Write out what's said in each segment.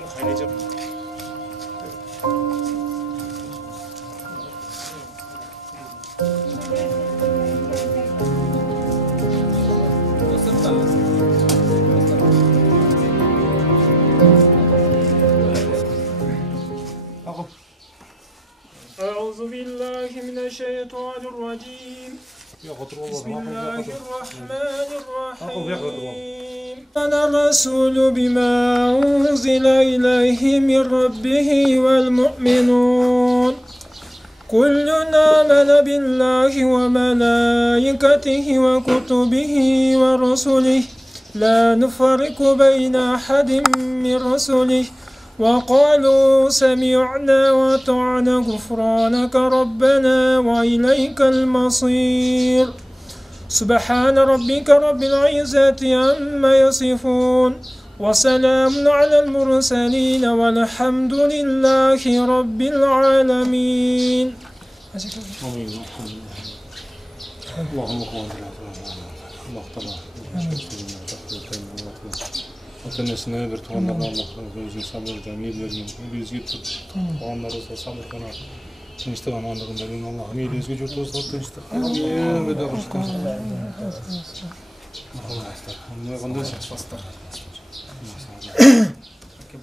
men kaynayacağım. أعوذ بالله من الشيطان الرجيم بسم الله الرحمن الرحيم أنا الرسول بما أنزل إليه من ربه والمؤمنون كل آمن بالله وملائكته وكتبه ورسله لا نفرق بين أحد من رسله وقالوا سمعنا وأطعنا غفرانك ربنا وإليك المصير سبحان ربك رب العزة عما يصفون وسلام على المرسلين والحمد لله رب العالمين. Ota-onesine bir tuğanlarına Allah'ın özünü sabır camiye vergen, özgü tut, tuğanlarımızda sabır kana, tinçlik amanlığında gün Allah'ın iyi özgü yurtlarımızda tinçlik. Amin. Bir de hoşçakalın. Allah'a emanet olun.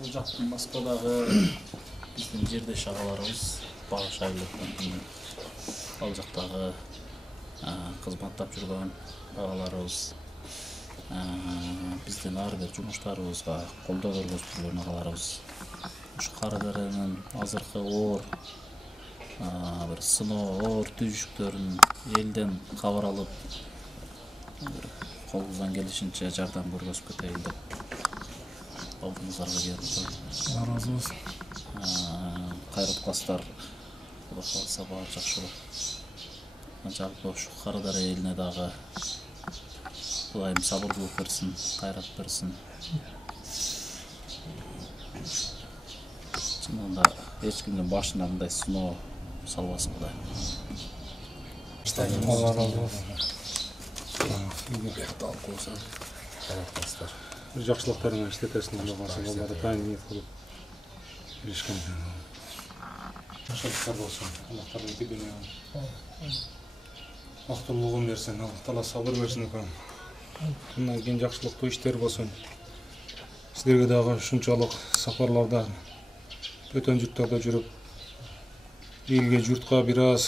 Bu жактын Москвадагы биздин жердеш агаларыбыз багыш айылыктан ал жактагы кызматтап жүргөн агаларыбыз биздин ар бир жумуштарыбызга колдоо көргөзүп жүргөн агаларыбыз ушу кара даренин азыркы оор бир сыноо оор түйшүктөрүн элден кабар алып колубуздан келишинче жардам көргөзүп кетейин деп алдыңыздарга берип Razı кайрылып калсыздар. Кудай кааласа баары жакшы болот. Жалпы ушу кара даре элине дагы Кудайым сабырдуулук берсин, кайрат берсин. Чынында эч кимдин башына мындай сыноо салбасын Кудай. Allah razı olsun. Bir жақсылықтарыңа іштетесің, Allah'ın Allah'da тайын ниет қылып ерішкен. Жақсылықтар болсын, Allah'тардың кебіне мақтылығын берсін, Allah Таала сабыр берсін екен. Бұндан кейін жақсылықты іштер болсын. Сіздерге дағы шыншалық сапарларда, бөтен жұрттарда жүріп, елге жұртқа біраз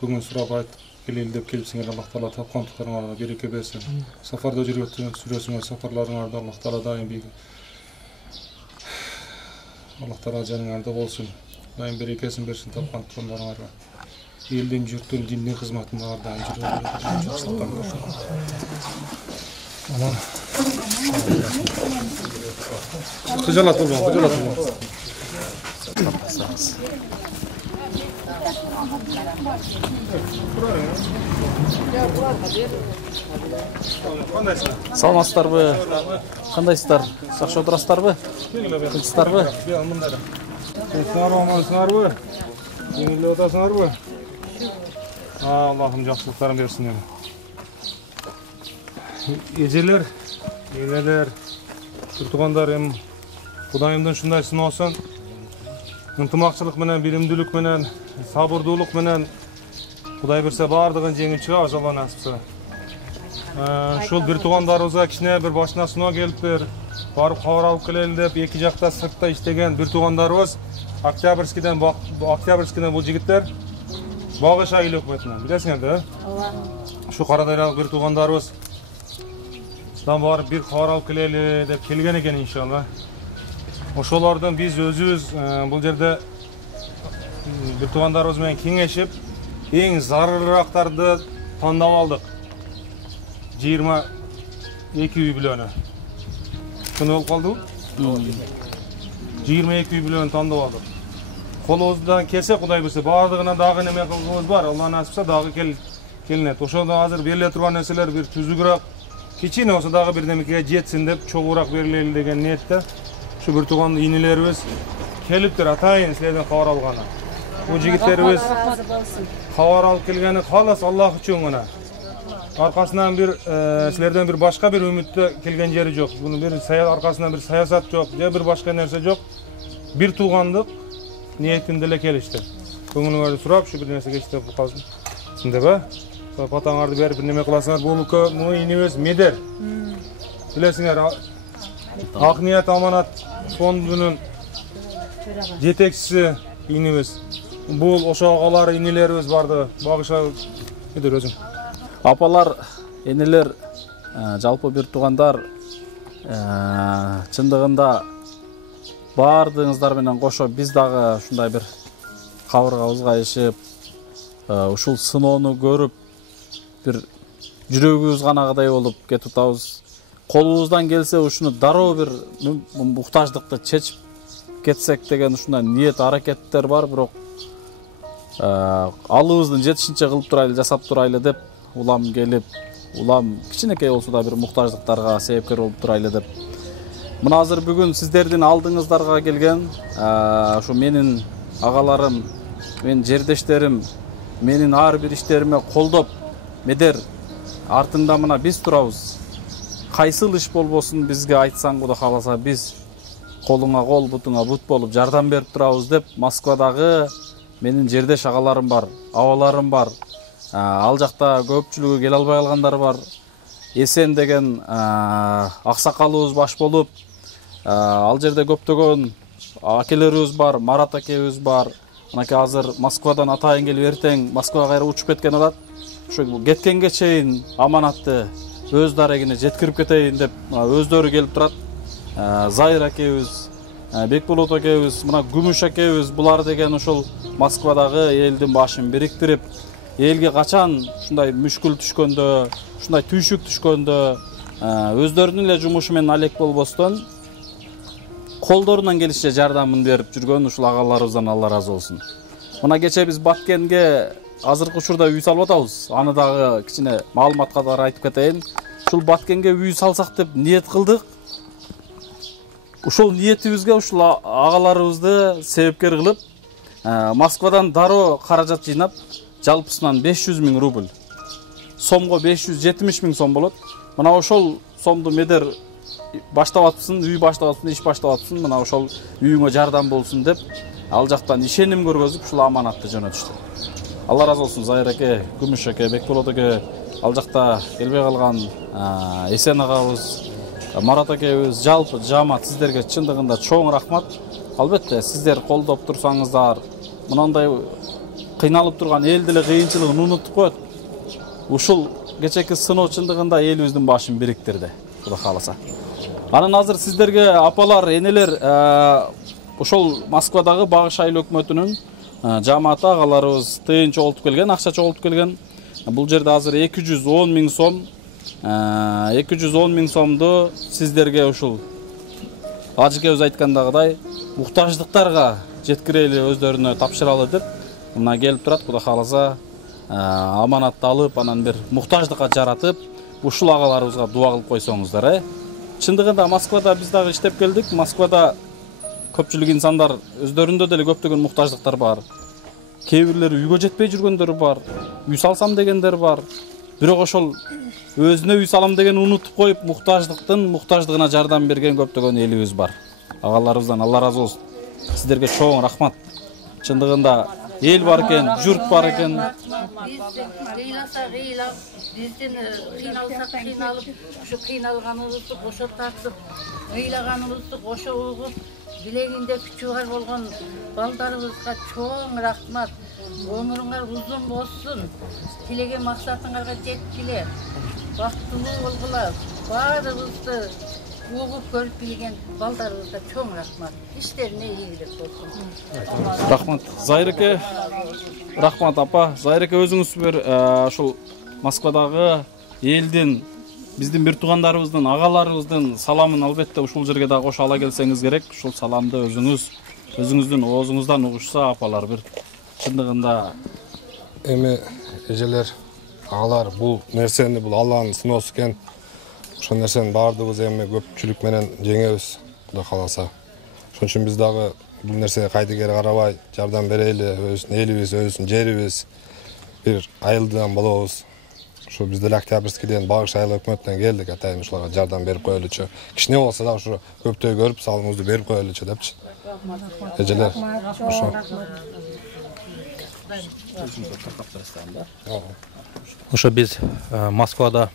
көңіл сұрап айтып келел деп келіпсіңер, Аллах Таала тапқандықтарыңа береке берсін. Сафарда жүресіңер, сафарларыңарда Аллах Таала дайым бейгі. Аллах Таала жаныңарда болсын. Дайым берекесін берсін тапқандықтарыңарға. Елден, жұрттың, диннің қызматындар дайым жүрген. Жақсылықтан көрсін. Aman. Kıcalat olma, kıcalat olma. Саламатсыздарбы? Кандайсыздар? Жакшы отурасыздарбы? Тынчсыздарбы? Амансыңарбы? Көңүлдүү отасыңарбы? Аллахым жакшылыктарын берсин. Ежелер, енелер, туғандарым, Құдайымдан шындай сыносын, ынтымақшылық менен, билимдүүлүк менен, сабырдуулук менен, Құдай берсе бардығын жеңип чыгабыз, Алла насипсе. Шул бир туғандарыбызга кичине бир башына сыноо келиптир, барып кабар алып келели деп, эки жакта сыртта иштеген бир туғандарыбыз Октябрьскийден бул жигиттер Багыш айыл өкмөтүнөн, билесиңер да? Ушу Карадариялык бир туғандарыбыз барып бир кабар алып келели деп келген экен иншалла. Ошолордун биз өзүбүз бул жерде бир туугандарыбыз менен кеңешип, эң зарылыраактарды тандап алдык. 22 үй бүлөнү. Шуну болуп калдыбы? 22 үй бүлөнү тандап алдык. Колубуздан келсе, Кудай берсе, бардыгына дагы неме кылгыбыз бар. Алла насипсе дагы келинет. Ошондо азыр бериле турган нерселер бир түзүгүрөөк, кичине болсо дагы бир немеге жетсин деп чогуураак берилели деген ниетте. Şu bir tuğan iğnelerimiz keliptir, atayın sizlerden kavar alğana. Bu jigitlerimiz kavar alıp kelgeni kalas Allah üçün ona. Arkasından bir sizlerden bir başka bir ümitli kelgen yeri yok. Bunun bir arkasından bir sayasat yok, ya bir başka nerse yok. bir tuğandık niyetinde ele kelişti. Köngülüňärde surap şu bir nerse geçti bu kalsın. Sinde be. Pataňardy berip bir neme kılasyňar bu inibes Meder. Bilesiňer Ak Niyet Amanat fondunun jetekçisi inibes. Bul oşo agalar inilerimiz bardy. Bagışa Meder özüm. Apalar, eneler, жалпы bir tuğandar çındığında bardığınızlar menen koşo biz dağı şunday bir kavırgabızga ишip uşul sınoonu görüp bir жүрөгүбүз канагыдай болуп кетип атабыз. Колубуздан келсе ушуну дароо bir muhtaçlıkты чечип кетсек деген ушундай ниет аракеттер бар, бирок алыбыздын жетишинче кылып турайлы, жасап турайлы деп улам келип, улам кичинекей болсо да bir muhtaçlıktarга себепкер болуп турайлы деп. Мына азыр бүгүн сиздердин алдыңыздарга келген ушу менин агаларым, менин жердештерим, менин ар бир иштериме колдоп, Медер артыңда мына биз турабыз. Кайсыл иш болбосун бизге айтсаң, Кудай кааласа биз колуңа кол, бутуңа бут болуп жардам берип турабыз деп Москвадагы менин жердеш агаларым бар, абаларым бар. Ал жакта көпчүлүгү келе албай калгандар бар. Эсен деген аксакалыбыз баш болуп, ал жерде көптөгөн акелерибиз бар, Марат акебиз бар. Мынакей азыр Москвадан атайын келип эртең Москвага кайра учуп кеткен алат. Ошо кеткенге чейин аманатты өз дарегине жеткирип кетейин деп өздөрү келип турат. Зайыр акебиз, Бекболот акебиз, мына Күмүш акебиз, булар деген ошол Москвадагы элдин башын бириктирип, элге качан ушундай мүшкүл түшкөндө, ушундай түйшүк түшкөндө өздөрүнүн эле жумушу менен алек болбостон колдорунан келишче жардамын берип жүргөн ушул агаларыбыздан Алла ыраазы болсун. Мына кече биз Баткенге азыркы учурда үй салып атабыз. Аны дагы кичине маалымат катары айтып кетейин. Ушул Баткенге үй салсак деп ниет кылдык. Ушул ниетибизге ушул агаларыбызды себепкер кылып, Москвадан дароо каражат жыйнап, жалпысынан 500 000 рубль. Сомго 570 000 сом болот. Мына ошол сомду Медер баштап атпсың, үй баштап атпсың, иш баштап атпсың, мына ошол үйүңө жардам болсун деп, ал жактан ишеним көргөзүп ушул аманатты жөнөтүштү. Алла ыраазы болсун, Зайыр аке, Күмүш аке, Бекболот аке, ал жакта келбей калган Эсен агабыз, Марат акебиз, жалпы жамаат сиздерге чындыгында чоң рахмат. Албетте сиздер колдоп турсаңыздар, мынандай кыйналып турган эл деле кыйынчылыгын унутуп коет. Ушул кечеки сыноо чындыгында элибиздин башын бириктирди, Кудай кааласа. Анан азыр сиздерге апалар, энелер, ошол Москвадагы Багыш айыл өкмөтүнүн жамааты агаларыбыз тыйын чогултуп келген, акча чогултуп келген. Бул жерде азыр 210 000 сом, 210 000 сомду сиздерге ушул ажыкебиз айткандагыдай муктаждыктарга жеткирели, өздөрүнө тапшыралы деп мына келип турат. Кудай кааласа аманатты алып, анан бир муктаждыкка жаратып, ушул агаларыбызга дуа кылып койсоңуздар. Чындыгында Москвада биз дагы иштеп келдик. Москвада көпчүлүк инсандар өздөрүндө деле көптөгөн муктаждыктар бар. Кээ бирлери үйгө жетпей жүргөндөр бар, үй салсам дегендер бар. Бирок ошол өзүнө үй салам деген унутуп коюп, муктаждыгына жардам берген көптөгөн элибиз бар. Агаларыбыздан Алла ыраазы болсун. Сиздерге чоң рахмат. Чындыгында эл бар экен, журт бар экен. Бизден кыйналсак кыйналып, ушу кыйналганыбызды кошо тартып, ыйлаганыбызды кошо угуп, билегинде күчү бар болгон балдарыбызга чоң рахмат. Өмүрүңөр узун болсун. Тилеген максатыңарга жеткиле. Бактылуу болгула. Баарыбызды угуп көрүп билген балдарыбызга чоң рахмат. Иштерине ийгилик болсун. Рахмат. Зайыр аке, рахмат апа. Зайыр аке, өзүңүз бир ушул Москвадагы элдин, биздин бир туугандарыбыздын, агаларыбыздын саламын албетте ушул жерге да кошо ала келсеңиз керек. Ушул саламды өзүңүздүн оозуңуздан угушса апалар, бир чындыгында Эми эжелер, агалар, бул нерсени, бул Алланын сыноосу экен. Ошол нерсени баардыгыбыз эми көпчүлүк менен жеңебиз, Кудай кааласа. Ошон үчүн биз дагы бул нерсеге кайдыгер карабай жардам берели, өзүбүздүн элибиз, өзүбүздүн жерибиз бир айылдан болобуз. Ошо биз деле Октябрьскийден Багыш айыл өкмөтүнөн келдик, атайын ушуларга жардам берип коелучу. Кичине болсо да ушу көптөй көрүп салымыбызды берип коелучу депчи. Эжелер. Ошо биз Москвада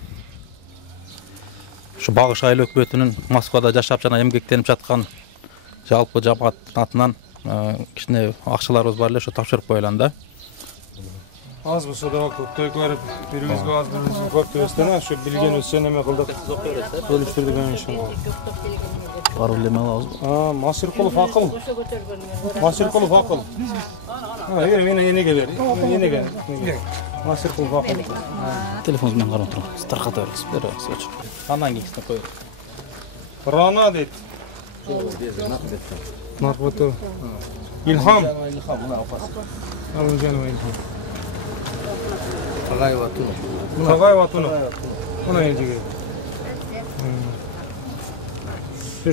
ушу Багыш айыл өкмөтүнүн Москвада жашап жана эмгектенип жаткан жалпы жамаат атынан кичине акчаларыбыз бар эле, ошо тапшырып коелам да. Az bu soda köktök verip biribizge az biribizge köktök şu bilgen ötsen neme kıldık. Bölüştürdük yani inşallah. Бар элеме алабыз. Masirkulov akıl. Masirkulov akıl. Yine gelir. Yine gelir. Masirkulov akıl. Телефонубуз менен карап турам. Тарката беребиз. Беребиз. Андан кийинкисине коебуз. Rana deyt. Narkotu. İlham. Alın canım İlham. Kagay Vatunu. Ona gelecek.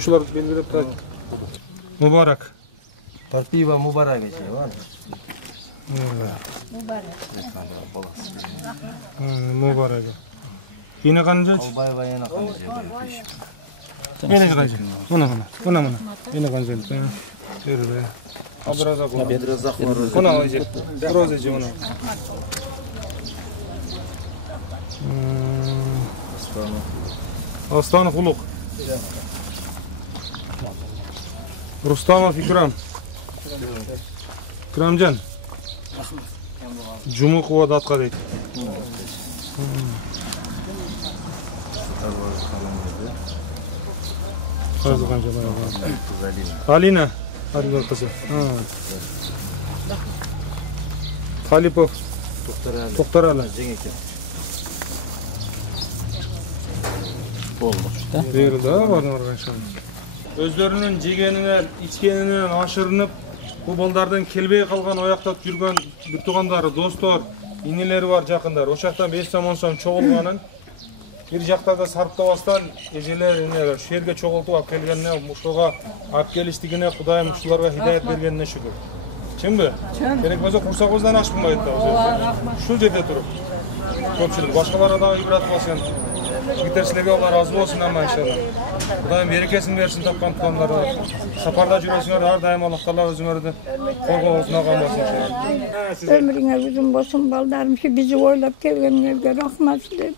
Şunlar bildirip de. Mübarek. Partiwa Mubarak var. Mübarek. Yine kanca. Albayva yana kanca. Yine kanca. Buna. Yine kanca. Şöyle be. Abrazak ona. Bedrazak var. Ona olacak. Rozeci ona. Aslanov Uluk. Rustamov İkram. İkramcan. Cumhurkova datka deydi. Kazı kanca bayağı. Alina. Alina kızı. Talipov. Tohtar Ali. Verildi ha barın organizasyon. Özlerinin jegeninden, içkeninden aşırınıp, bu baldardan kelbey kalgan oyaktap жүргөн bir tuğandары, dostlar, ineleri var jakınдар. O şaktan 5-10 so'm çoğulganın bir jaktada sarptabastan ejeler ineler şu yerge çoğultup alып kelgenine, muşluğa alып keliştigine Kudayım muşlularga hidayet bergenine şükür. Çimbi? Gerek bolsa kursağızdan açpınbaydı da. Şu jerde turup. Köpçülük başkalara da ibrat bolsun. Giderçilege Allah razı olsun ama inşallah. Kudayım berekesini versin tapkan tuğanları. Saparda жүрөсүңөр ар дайым Аллах Таала өзүңөрдү коргоосуна камасын иншалlah. Ömrüňe uzun bolsun baldarım şu bizi oylap kelgenlerge rahmat siler.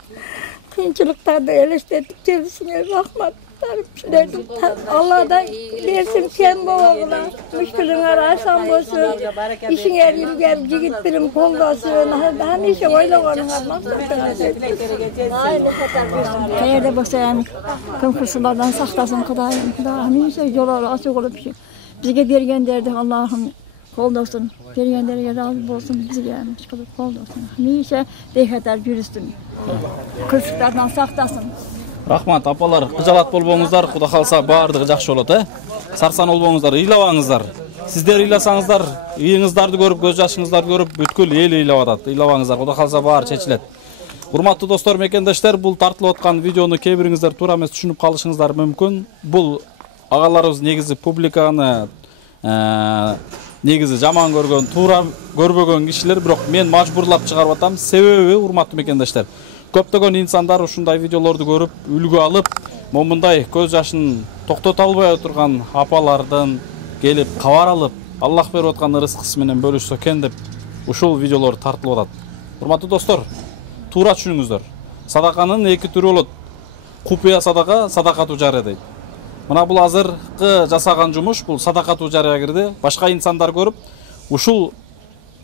Kıyınçılıklarda eleştirdik kendisine rahmat. Allah'dan versin sen babamla. Müşkülüňer asan bolsun. İşiňe yürügen jigit bilim koldaşyn. Hamisha oylaganyňa Kayda bolsa konkurslardan saktasın Kudayım. Hamisha yolları açık olup bizge bergenlerdi Allah'ım koldaşsın. Bergenlerge razı bolsun bizge müşkülük koldaşsın. Hamisha bexatar jürüsün. Kırşıklardan saktasın. Рахмат, апалар, кыжалат болбоңуздар, Куда калса баардыгы жакшы болот, Сарсан болбоңуздар, ыйлабаңыздар. Сиздер ыйласаңыздар, ыйыңыздарды көрүп, көз жашыңыздарды көрүп, бүткүл эл ыйлап атат. Ыйлабаңыздар, Куда калса баары чечилет. Урматтуу достор, мекендештер, бул тартылып аткан видеону кээ бириңиздер туура эмес түшүнүп калышыңыздар мүмкүн. Бул агаларыбыз негизи публиканы негизи жаман көргөн, туура көрбөгөн кишилер, бирок мен мажбурлап чыгарып атам. Себеби, урматтуу мекендештер, көптөгөн инсандар ушундай видеолорду көрүп, үлгү алып, момундай көз жашын токтото албай отурган апалардын келип кабар алып, Аллах берип аткан ырыскысы менен бөлүшсө экен деп ушул видеолор тартылып атат. Урматтуу достор, туура түшүнүңүздөр. Садаканын эки түрү болот. Купуя садака, садакату жария дейт. Мына бул азыркы жасаган жумуш, бул садакату жария кирди. Башка инсандар көрүп, ушул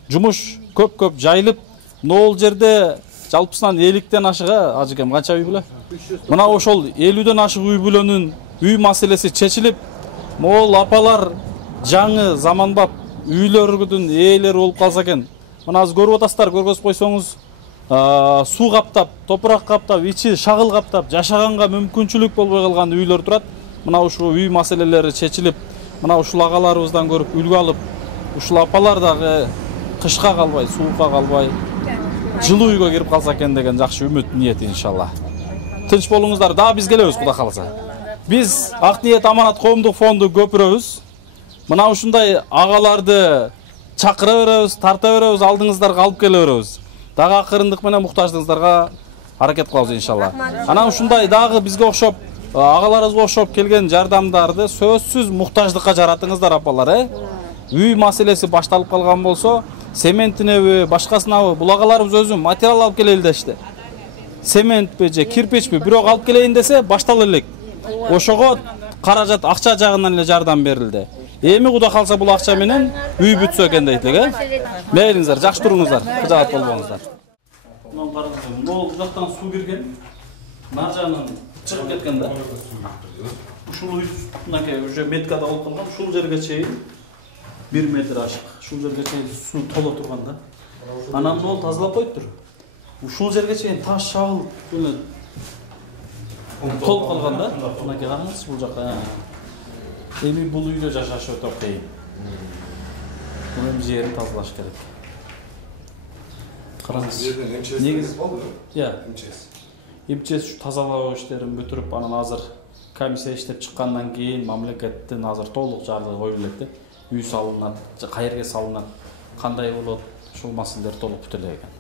жумуш көп жайылып, могул жерде жалпысынан 50-тен ашыга, ажыкем канча үй бүлө? Мына ошол 50-ден ашык үй бүлөнүн үй маселеси чечилип, могул апалар жаңы заманбап үйлөрүнүн ээлери болуп калса экен. Мына азыр көрүп атасыздар, көргөзүп койсоңуз, суу каптап, топурак каптап, ичи шагыл каптап, жашаганга мүмкүнчүлүк болбой калган үйлөр турат. Мына ушул үй маселелери чечилип, мына ушул агаларыбыздан көрүп үлгү алып, ушул апалар дагы кышка калбай, суукка калбай, жылуу үйгө кирип калса экен деген жакшы үмүт ниети иншалла. Тынч болуңуздар, дагы биз келебиз Куда калса. Биз Ак Ниет Аманат коомдук фонду көпүрөбүз. Мына ушундай агаларды чакыра беребиз, тарта беребиз, алдыңыздарга алып келе беребиз. Дагы акырындык менен муктаждыгыңыздарга аракет кылабыз иншалла. Анан ушундай дагы бизге окшоп Ağalarыңызга окшоп келген жардамдарды сөзсүз муктаждыкка жаратыңыздар апалар, Үй маселеси башталып калган болсо, сементинеби, башкасынабы бул агаларыбыз өзү материал алып келели дешти. Сементпи же кирпичпи бирок алып келейин десе баштала элек. Ошого каражат акча жагынан эле жардам берилди. Эми Кудай калса бул акча менен үй бүтсө экен дейт Мейлиңиздер, жакшы туруңуздар, кыжаат болбоңуздар. Мына караңыздар, могул жактан суу кирген. Нар жагынан чыгып кеткен да. Ушул үй мынакей уже меткада болуп калган, ушул жерге чейин 1 метр ашык. Ушул жерге чейин суу толо турган да. Анан бол тазалап коюптур. Ушул жерге чейин таш чабылып, жана толуп калган да. Мынакей караңыз бул жакка. Эми бул үйдө жашаш өтө кыйын. Бунун жерин тазалаш керек. Караңыз. Негиз МЧС тазалоо иштерин бүтүрүп, анан азыр комиссия иштеп чыккандан кийин мамлекеттин азыр толук жардамы коюлат да. Үй салынат, кайерге салынат, кандай болот, ушул маселелер толук бүтөлө экен.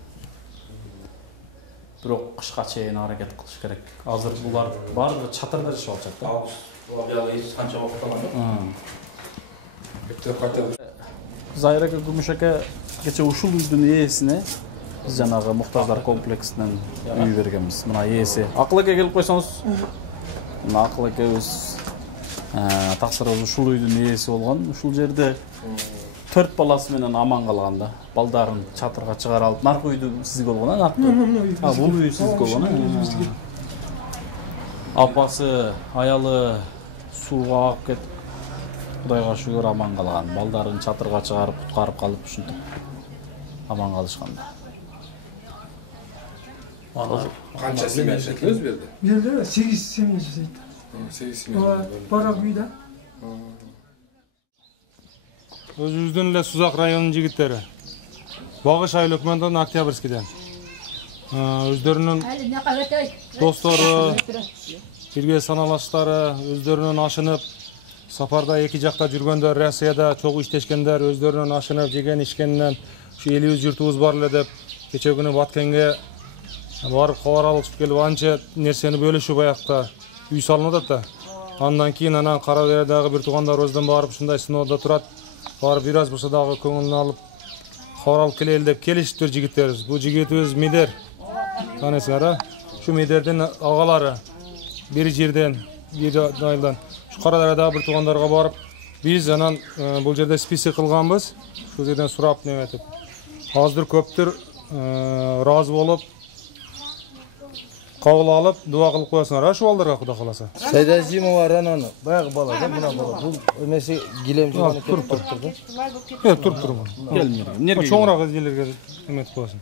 Бирок кышка чейин аракет кылыш керек. Азыр булар баардыгы чатырда жашап атышат да. Бияга эч канча убакыт калган. Зайра Күмүшеке кече ушул үйдүн ээсине биз жанагы муктаждар комплексинен үй бергенбиз. Мына ээси. Акыл эке келип койсоңуз. Мына Акыл экебиз таксырыбыз ушул үйдүн ээси болгон. Ушул жерде 4 баласы менен аман калган да. Балдарын чатырга чыгара алып, наркы үйдү сизге болгон, бул үй сизге болгон. Апасы, аялы сууга агып кетип, Кудайга шүгүр аман калган. Балдарын чатырга чыгарып, куткарып калып, ушинтип аман калышкан да. Канча семья жашайт өз берди? Берди 8 семья жашайт. 8 семья. Барак үйдө. Өзүбүздүн эле Сузак районунун жигиттери. Багыш айыл өкмөтүнөн Октябрьскийден. Өздөрүнүн достору, бирге саналаштары, өздөрүнүн ашынып, сапарда эки жакта жүргөндөр, Россияда чогуу иштешкендер, өздөрүнүн ашынып, жеген ишкенинен ушу элибиз журтубуз бар эле деп, кече күнү Баткенге барып кабар алышып келип, анча нерсени бөлүшүп аякта үй салынып атат да. Андан кийин анан Кара Дередагы бир туугандарыбыздан барып ушундай сыноодо турат. Барып бир аз болсо дагы көңүлүн алып, кабар алып келели деп келишиптир жигиттерибиз. Бул жигитибиз Медер. Танысыңар, Şu Meder'den ağaları bir жерден, bir айылдан. Şu Кара Дередагы bir тугандарга барып, biz анан бул жерде список кылганбыз. Şu жерден сурап неметип. Аздыр көптүр разы болуп, кабыл алып, дуа кылып коесуңар, şu балдарга Кудай кааласа. Сайдазимова Рананы, баягы бала да, мына бала. Бул эмеси гилем жогон кетип калыптыр да. Туруп туруп. Келмир. Чоңураак жерлерге эметип коесуң.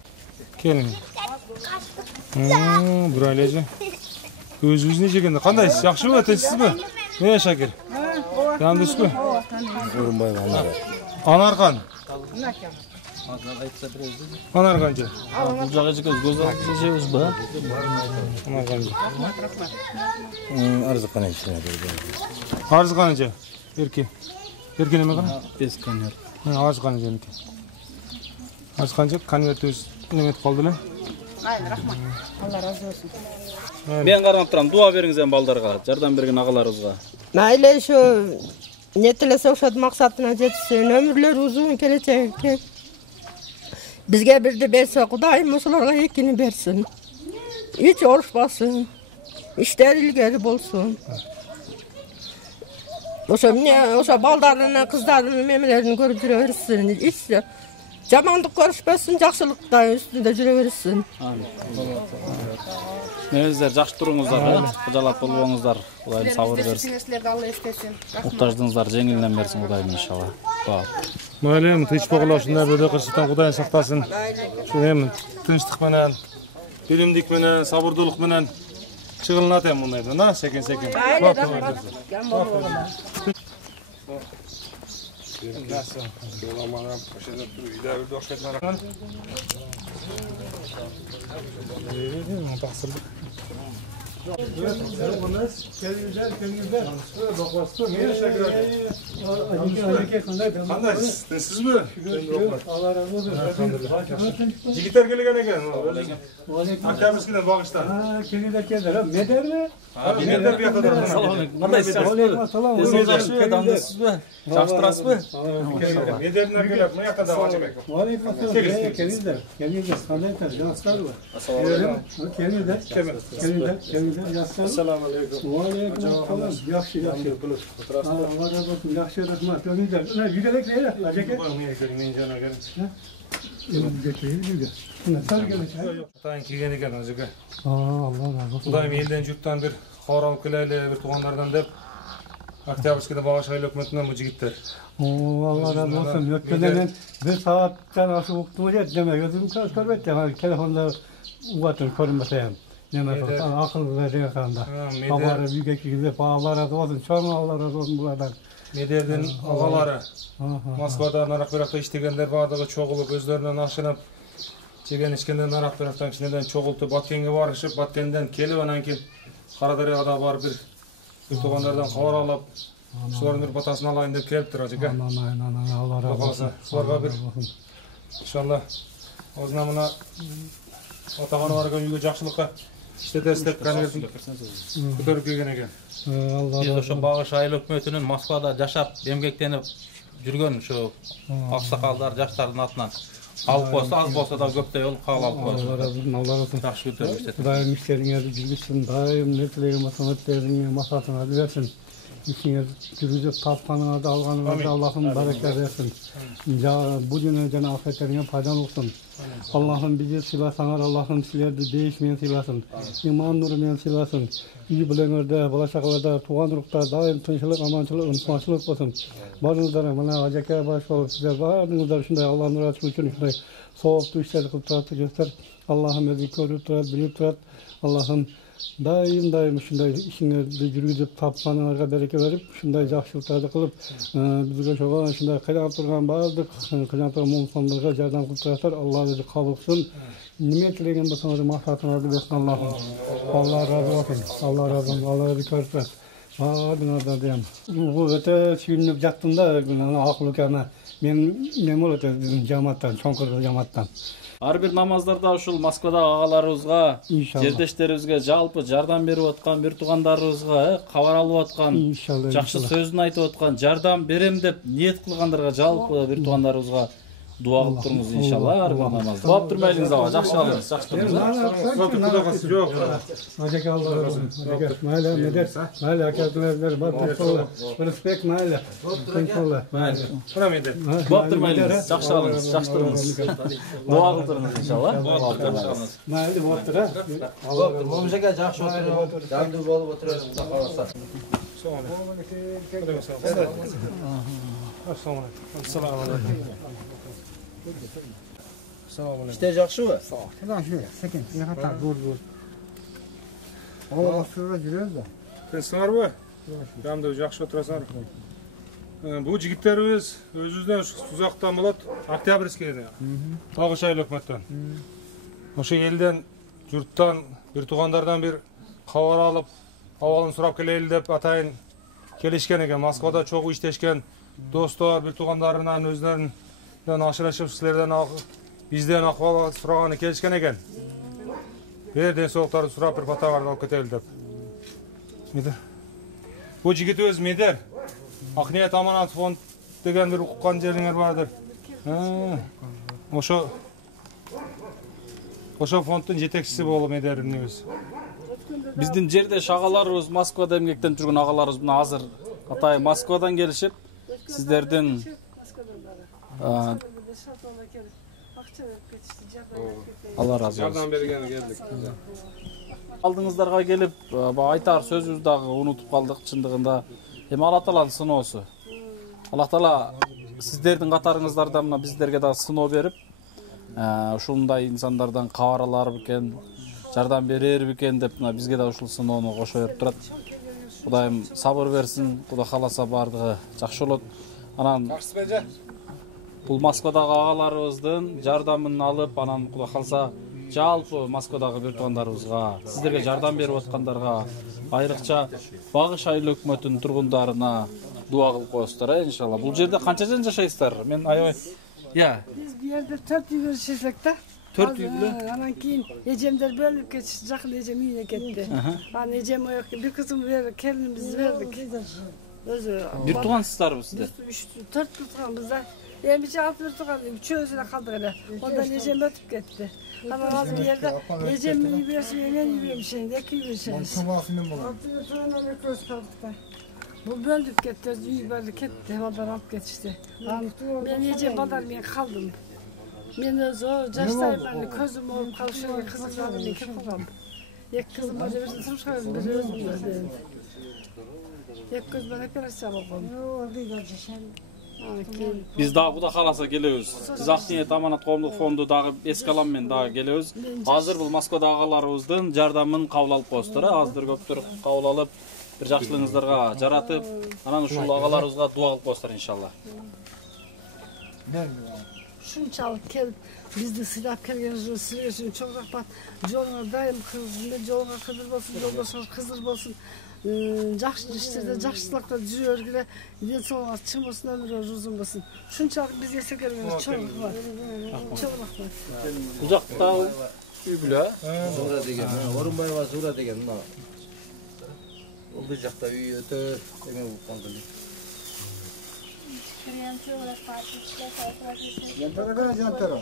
Келиң. Бир айлажы. Өзүбүздүн жегенде кандайсыз? Жакшыбы, тынчсызбы? Мына Шакир. Жандысызбы? Урунбай Анар. Анархан. Анарханчы. Бул жагы жеке көз алдыңызда жебизби? Анарханчы. Арзыканчы. Арзыканчы. Эрки. Эрки неме кана? Бес конверт. Арзыканчы эмки. Арзыканчы конвертибиз неметип калды эле. Рахмат. Алла разы болсун. Мен карап турам, дуа бериңиз эми балдарга, жардам берген агаларыбызга. Майлы ошо нетелесе ошол максатына жетишсин, өмүрлөрү узун келечекке. Бизге бирди берсе, Кудайым ошолорго экини берсин. Эч орушпасын. Иштери илгери болсун. Ошо балдарынын, кыздарынын мемелерин көрүп жүрө берсин. Эч жамандык көрүшпөсүн, жакшылыкта үстүндө жүрө берсин. Меңиздер жакшы туруңуздар, кыжалат болбоңуздар. Кудайым сабыр берсин. Силерди Алла эстесин. Муктаждыгыңыздар жеңилден берсин Кудайым иншалла. Майлым, тынч болгула ушундай бөдө кырсыктан Кудайым сактасын. Ушу эми тынчтык менен, билимдик менен, сабырдуулук менен чыгылынат эми мындайда, на, секен-секен. Qanday sizmi? Allah razı olsun. Yigitlar kelgan ekan. Akamiskidan bog'ishdan. Medermi? Meder bu yoqda. Assalomu alaykum. Qandaysiz? Assalom. O'zingiz yaxshimi? Damdasizmi? Yaxshi turasizmi? Mederlar kelib, bu yoqda dam ochib ekan. Alaykum assalom. Kelinglar. Qanday yaxshilarmi? Kelinglar. Yaxshilarmi? Assalomu alaykum. Va alaykum assalom. Yaxshi. Allah razı olsun. Yaxshi rahmat. Kelinglar. Videolar aka. Men jonaga. Atayin kelgan ekan o'ziga. Allah razı olsun. Xudoyim eldan yurtdan bir xabar olib kelayli, bir tug'anlardan deb Oktyabrskida Bog'osh oila hukumatidan bu yigitlar. Allah razı olsun. Ötkenden bir saattan aşık okudum ya. Demek özüm körbetti. Telefonda uvatın körünmeseyim. Demek akıl verdiğin kanda. Haber'e büyük ekibinde Allah razı olsun. Çok Allah razı olsun buradan. Mederden ağalari Moskvada naraq tarafda işlegenler bardığı çoğulup özlerinden aşınıp çeken içkenden naraq taraftan kişilerden çoğultup Batkenge barışıp Batken'den kelip anan ki Qaradaryo'da barıp bir tuğanlardan xabar alıp şuların bir batasını alayın dep keliptir acıka. Allah razı olsun. Şularga bir inşallah o'z namına otağanı vargan uyga жақсылыққа işletesiz dep konvertin ko'tarib kelgan ekan. Biz o'sha Bog'osh oila hukumatinin Moskvada jashab, emgektenib yurgan shu oqsoqollar, yoshlarning atынан alып qo'ysa, az bo'lsa da ko'pda yo'l qabul alib qo'ysa. Allah razı olsun. Allah razı olsun. Yaxshi ko'tarib ishlatdi. Daim işlerinizde bilgisiz, daim ne tilegen masanatlarını, masatını versin. İşiniz yürüyüp tapmanızda alganınızda Allah'ın bereket versin. Bu dünyada ahiretlerine faydalı olsun. Allah'ın bizi silasanar, Allah'ın sizleri değişmeyen silasın. İman nuruyla silasın. İyi bilenlerde, balaşaklarda, tuğanlıkta daim tınçılık, amançılık, unutmaçılık olsun. Barınızlara, bana acaka baş olup sizler barınızlar şunday Allah'ın nuru açmak için şunday soğuk işleri kılıp taratı göster. Allah'ın bizi görüp turat, bilip turat. Allah'ın daim şunday işinizde yürüyüp tapmanlarga bereket verip şunday yaxşılıklardı kılıp bizge çoğalan şunday kıyam turgan bardık kıyam turgan muhsanlarga yardım kılıp turaslar. Allah bizi kabul kılsın. Nime tilegen bolsanız maksatınızı versin Allah'ım. Allah razı olsun. Allah razı olsun. Allah bizi görüp turat. Adına diyem. Bu öte suyunlup jattımda akıllıklarına men neme oldu bizim cemaattan, Çoңкурда cemaattan. Har bir namazlarda ушул Moskvada ağalarыбызга, İnşallah. жердештерибизге жалпы жардам берип аткан бир туугандарыбызга кабар алып аткан, İnşallah. жакшы сөзүн айтып аткан, жардам берем деп ниет кылгандарга жалпы бир туугандарыбызга дуа кылып туруңуз иншалла ар бир намаз. Бап турмайлыңыз ага, жакшы алыңыз, жакшы туруңуз. Kudakası yok. Acaka Allah razı olsun. Acaka. Mahalle medet. Mahalle akademiler. Respekt mahalle. İnşallah. Buna meder. Bap turmайлыңыз, жакшы алыңыз, жакшы туруңуз. Дуа кылып туруңуз иншалла. Mahalle boğattır ha. Momjaga yaxshi o'tirib, jamdu bo'lib o'tirib, xudo xolasa. Assalomu alaykum. İşte yaxshimi? Ulan şu sakin. Ne kadar dur. Allah şurada giriyoruz da. Sizlar bu? Ramda yaxshi o'tirasan. Bu yigitlarimiz o'zingizdan uzoqdan bo'ladi, Oktyabrskiydan. Bog'osh oila hukumatdan. O'sha eldan, yurtdan, bir tug'anlardan bir xabar olib, avalini so'rab kelayli deb atayin kelishgan ekan. Moskvada cho'q ishlashgan do'stlar, bir tug'anlaridan o'zlaridan ajrashib, sizlardan bizdan ahvol so'ragani kelishgan ekan. Berden so'qlarni so'rab bir patavarni olib ketaylik deb. Meder. Bu yigit o'z Meder. Aqniyat amonat fond degan bir uqqan jeringiz bardir. O'sha fondning yetakchisi bo'lib Mederning o'zi. Биздин жердеш агаларыбыз Москвада эмгектенип жүргөн агаларыбыз мына азыр атайын Москвадан келишип, сиздердин Алла разы болсун. Жардам бергени келдик. Алдыңыздарга келип, айтар сөзүбүздү дагы унутуп калдык чындыгында. Эми Алла Тааланын сыноосу. Алла Таала сиздердин катарыңыздарда мына биздерге дагы сыноо берип, ушундай инсандардан кабар алар бекен, жардам берер бекен деп мына бизге да ушул сыноону кошо берип турат. Кудайым сабыр берсин, Кудай кааласа бардыгы жакшы болот. Анан бул Москвадагы агаларыбыздын жардамын алып, анан Кудай каалса жалпы Москвадагы бир туугандарыбызга, сиздерге жардам берип аткандарга, айрыкча Багыш айыл өкмөтүнүн тургундарына дуа кылып коесуздар, иншалла. Бул жерде канча жан жашайсыздар? Мен аябай. Биз бу жерде 4 үй жашайсак да. 4 үй беле? Анан кийин эжемдер бөлүп кетишти, жакын эжем үйүнө кетти. Анан эжем бир кызым берип, келинибизди бердик. Өзү Бир туугансыздарбы сиздер? 4 тууганбыз да. Эми жалпы бир тууган, үчөөбүз эле калдык эле. Ondan эжем өтүп кетти. Анан азыр бу жерде эжем үй берсин, мен үй беришин, 2 үй беришиз. Тумасының болар. Туугандар экөөбүз калдык да. Бул бөлүп кетти, үй бөлүп кетти, балдар алып кетишти. Мен эжем балдар менен калдым. Мен өзү жаштайм, көзүм ооруп калып, ошого кызыксанып мен кеп калгам. 2 кызым бар, бирин турмушка бердим, бирин өзүм бердим. 2 көз менен операция болгон. Биз дагы Кудай кааласа келебиз. Биз Ак ниет аманат коомдук фонду дагы эске алам мен дагы келебиз. Азыр бул Москвадагы агаларыбыздын жардамын кабыл алып коесуздар. Азыр көптөр кабыл алып, бир жакшылыгыңыздарга жаратып, анан ушул агаларыбызга дуа кылып коесуздар иншалла. Шунчалык келип, бизди сыйлап келген силер үчүн чоң рахмат. Жолуңар дайым кызыл, жолуңа кызыр болсун, жолдошуңар кызыр болсун. Жакшы иштерде, жакшылыкта жүрө бергиле, ден соолугуңар чың болсун, өмүрүңөр узун болсун. Шунчалык бизге эсекергениңиз чоң рахмат. Чоң рахмат. Бул жакта үй бүлө, Зура деген, Орунбаева Зура деген мына. Бул жакта үй өтө эме болуп калды. Jantara jantara.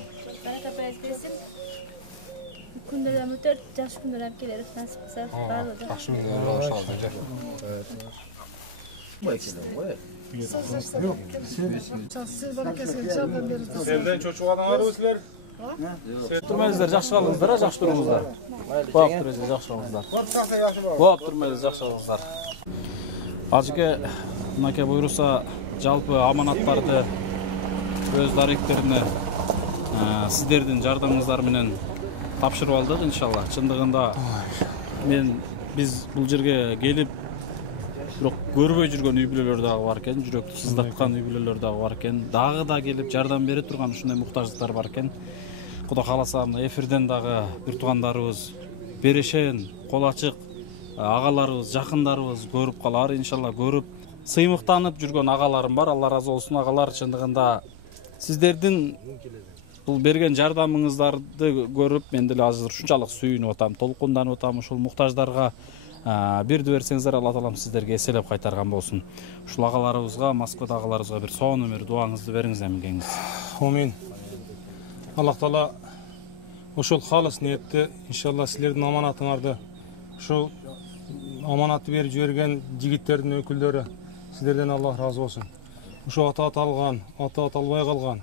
Kunlardan öter, yaxshi kunlar ham kelar, nasib qilsa, barida. Yaxshi kunlar inshaalloh. Siz barakasini jardam berip Sevden çocuğu adamlar sizler. turmayыңыздар, жакшы калыңыздар, жакшы туруңуздар. Бак турыңыздар, жакшы калыңыздар. Бак турмайсыздар, жакшы калыңыздар. Ажыке, мынакей буйруса, жалпы аманаттарды өз даректерине сиздердин жардамыңыздар менен тапшырып алдык иншалла. Чындыгында биз бул жерге келип бирок көрбөй жүргөн үй бүлөлөр дагы бар экен, жүрөктү сыздаткан үй бүлөлөр дагы бар экен. Дагы да келип жардам бере турган ушундай муктаждыктар бар экен. Кудай кааласа эфирден дагы бир туугандарыбыз берешен, кол ачык агаларыбыз, жакындарыбыз көрүп калар иншалла. Көрүп сыймыктанып жүргөн агаларым бар. Алла разы болсун агалар. Чындыгында сиздердин бул берген жардамыңыздарды көрүп мен деле азыр ушунчалык сүйүнүп атам, толкунданып атам. Ушул муктаждарга бирди берсеңиздер, Алла таалам сиздерге эселеп кайтарган болсун. Ушул агаларыбызга, Москвада агаларыбызга бир сонун өмүр дуаңызды бериңиз эмгеңиз. Амин. Аллах таала ошол халыс ниетте иншалла силердин аманатыңарды, ошол аманатты берип жиберген жигиттердин өкүлдөрү сиздерден Аллах разы болсун. Ошо ата алган, ата албай калган,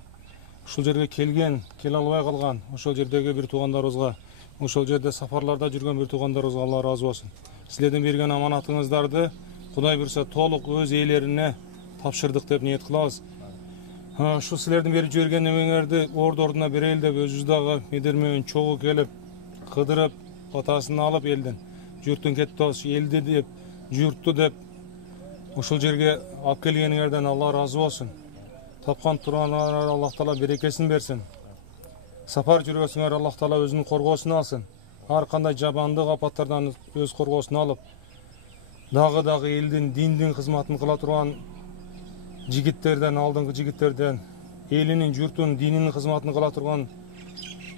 ушул жерге келген, келе албай калган, ошол жердеги бир туугандарыбызга, ошол жерде сапарларда жүргөн бир туугандарыбызга Алла разы болсун. Силерден берген аманатыңыздарды Кудай буйрса толук өз ээлерине тапшырдык деп ниет кылабыз. Ушул силердин берип жиберген эмеңерди ордуна берели деп өзүбүз дагы медермөөн чогуу келип, кыдырып, атасын алып элден, журттун кетти, элди деп, журтту деп ушул жерге алып келгениңерден Алла разы болсун. Тапкан турганыңар Аллах таала берекесин берсин. Сапар жүргөсүңөр Аллах таала өзүнүн коргоосун алсын. Ар кандай жабандык апаттардан өз коргоосун алып, дагы элдин, диндин кызматын кыла турган жигиттерден, алдыңкы жигиттерден, элинин, журтунун, дининин кызматын кыла турган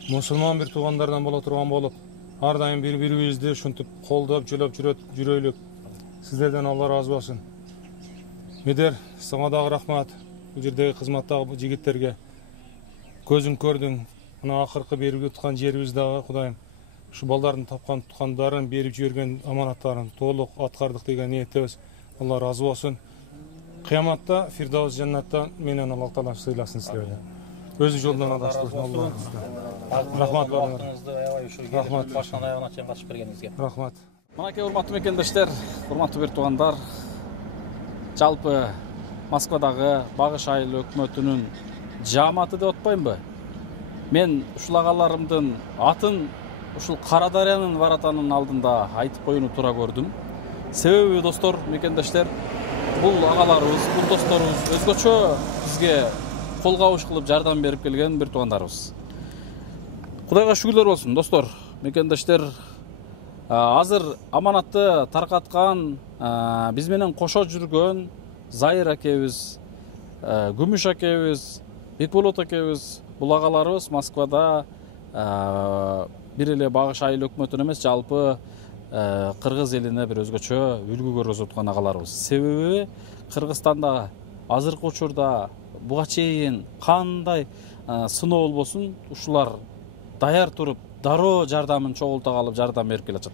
мусулман бир туугандардан боло турган болуп, ар дайым бири-бирибизди ушинтип колдоп, жөлөп жүрөйлүк. Сиздерден Алла разы болсун. Медер, сага дагы рахмат. Бул жердеги кызматтагы жигиттерге көзүң көрдүң. Мына акыркы берип туткан жерибиз дагы Кудайым ушу балдардын тапкан туткандарын берип жиберген аманаттарын толук аткардык деген ниеттебиз. Алла разы болсун. Кыяматта Фирдаус жаннатта менен Аллах таала сыйласын силерди. Өзү жолдон адаштырсын Алла. Рахмат барыңызга. Рахмат. Баштан аягына чейин катышып бергениңизге. Рахмат. Мынакей урматтуу мекендештер, урматтуу бир туугандар, жалпы Москвадагы Багыш айыл өкмөтүнүн жааматы деп атпаймынбы? Мен ушул агаларымдын атын ушул Кара Дарыянын варатанын алдында айтып коюуну туура көрдүм. Себеби достор, мекендештер, бул агаларыбыз, бул досторубуз өзгөчө бизге кол кабыш кылып жардам берип келген бир туугандарыбыз. Кудайга шүгүрлөр болсун, достор, мекендештер. Азыр аманатты таркаткан, биз менен кошо жүргөн Зайыр акебиз, Күмүш акебиз, Бекболот акебиз, бул агаларыбыз Москвада бир эле багыш айыл өкмөтүн эмес, жалпы кыргыз элине бир өзгөчө үлгү көргөзүп аткан агаларыбыз. Себеби Кыргызстанда азыркы учурда буга чейин кандай сыноо болбосун, ушулар даяр туруп, дароо жардамын чогулта калып, жардам берип келе жатат.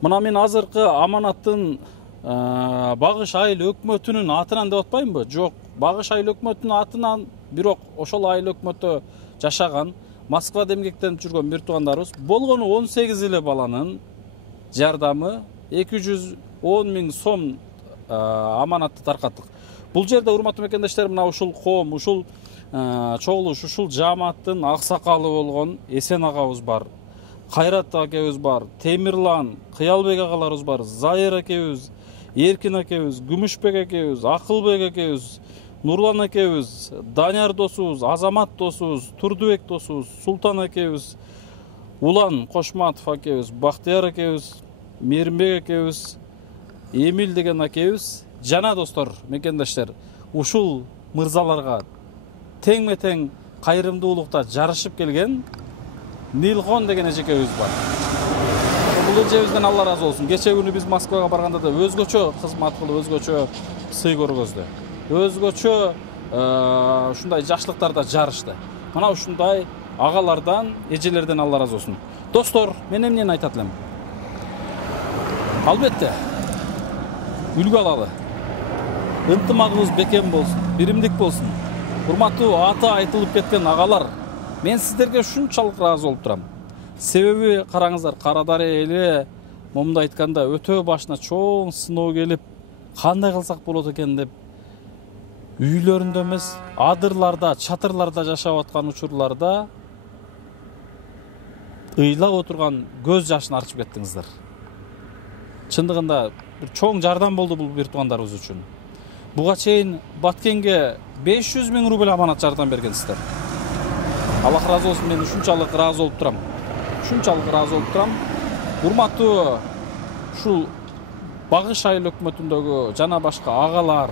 Мына мен азыркы аманаттын багыш айыл өкмөтүнүн атынан деп атпаймынбы? Жок, багыш айыл өкмөтүнүн атынан, бирок ошол айыл өкмөтү жашаган, Москвада эмгектенип жүргөн бир туугандарыбыз болгону 18 эле баланын жардамы 210 000 сом аманатты таркаттык. Бул жерде урматтуу мекендештер, мына ушул коом, ушул чогулуш, ушул жааматтын аксакалы болгон Эсен агабыз бар, Кайрат акебиз бар, Темирлан, Кыялбек агаларыбыз бар, Зайыр акебиз, Эркин акебиз, Күмүшбек акебиз, Акылбек акебиз, Нурлан акебиз, Данияр досубуз, Азамат досубуз, Турдубек досубуз, Султан акебиз, Улан Кошматов акебиз, Бактыяр акебиз, Меримбек акебиз, Эмил деген акебиз жана достор, мекендештер, ушул мырзаларга тең-тең кайрымдуулукта жарышып келген Нилхон деген эжекебиз бар. Бул эжебизден Алла разы болсун. Кече күнү биз Москвага барганда да өзгөчө кызмат кылып, өзгөчө сый көргөздү. Өзгөчө ушундай жаштыктарда жарышты. Мына ушундай агалардан, эжелерден Алла разы болсун. Достор, мен эмнени айтат элем? Албетте, үлгү алалы. Ынтымагыбыз бекем болсун, биримдик болсун. Урматтуу аты айтылып кеткен агалар, мен сиздерге ушунчалык ыраазы болуп турам. Себеби караңыздар, Карадария эли момунда айтканда өтө башына чоң сыноо келип, кандай кылсак болот экен деп үйлөрүндө эмес, адырларда, чатырларда жашап аткан учурларда ыйлап отурган көз жашын арчып кеттиңиздер. Чындыгында бир чоң жардам болду бул бир туугандарыбыз үчүн. Буга чейин Баткенге 500 000 рубль аманат жардам бергенсиздер. Аллах разы болсун, мен ушунчалык ыраазы болуп турам. Урматтуу ушул багыш айыл өкмөтүндөгү жана башка агалар,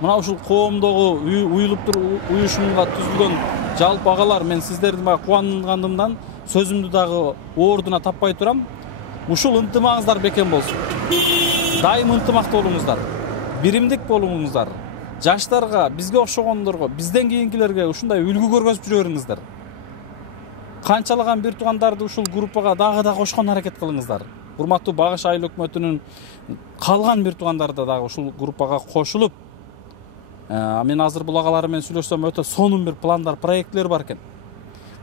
мына ушул коомдогу уюшумга түзүлгөн жалпы агалар, мен сиздерди кубангандымдан сөзүмдү дагы ордуна таппай турам. Ушул ынтымагыңыздар бекем болсун. Дайым ынтымактуу болуңуздар, биримдик болуңуздар. Жаштарга, бизге окшогондорго, бизден кийинкилерге ушундай үлгү көргөзүп жүрөңүздөр. Канчалаган бир туугандарды ушул группага дагы да кошкон аракет кылыңыздар. Урматтуу багыш айыл өкмөтүнүн калган бир туугандары дагы ушул группага кошулуп, мен азыр бул агалар менен сүйлөшсөм, өтө сонун бир пландар, проектлер бар экен.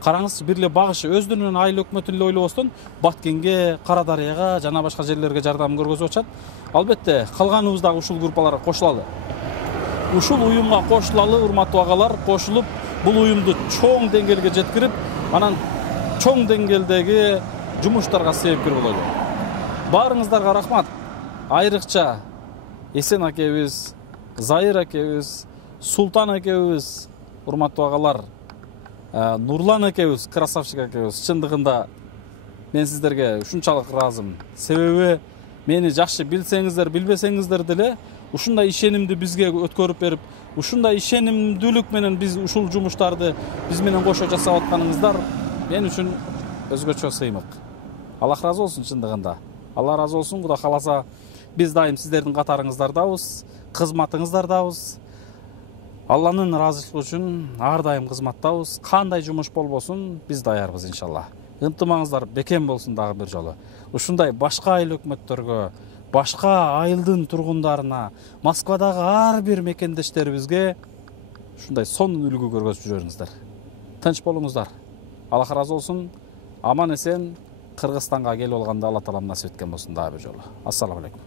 Караңыз, бир эле багыш өздөрүнүн айыл өкмөтүн эле ойлобостон Баткенге, Карадарияга жана башка жерлерге жардам көргөзүп атышат. Албетте, калганыбыз дагы ушул группаларга кошулалы. Ушул уюмга кошулалы, урматтуу агалар, кошулуп, бул уюмду чоң деңгээлге жеткирип, анан чоң деңгээлдеги жумуштарга себепкер бололу. Баарыңыздарга рахмат. Айрыкча Эсен акебиз, Зайыр акебиз, Султан акебиз, урматтуу агалар, Нурлан акебиз, красавчик акебиз, чындыгында мен сиздерге ушунчалык ыраазымын. Себеби мени жакшы билсеңиздер, билбесеңиздер деле ушундай ишенимди бизге өткөрүп берип, ушундай ишенимдүүлүк менен биз ушул жумуштарды биз менен кошо жасап атканыңыздар мен үчүн өзгөчө сыймык. Аллах разы болсун чындыгында. Алла разы болсун, Кудай кааласа биз дайым сиздердин катарыңыздардабыз, кызматыңыздардабыз. Алланын ыраазычылыгы үчүн ар дайым кызматтабыз. Кандай жумуш болбосун, биз даярбыз иншалла. Ынтымагыңыздар бекем болсун дагы бир жолу. Ушундай башка айыл өкмөттөргө, башка айылдын тургундарына, Москвадагы ар бир мекендештерибизге ушундай сонун үлгү көргөзүп жүрөңүздөр. Тынч болуңуздар. Аллах разы болсун. Аман эсен Кыргызстанга келип алганда Алла таалам насип эткен болсун дагы бир жолу. Ассаламу алейкум.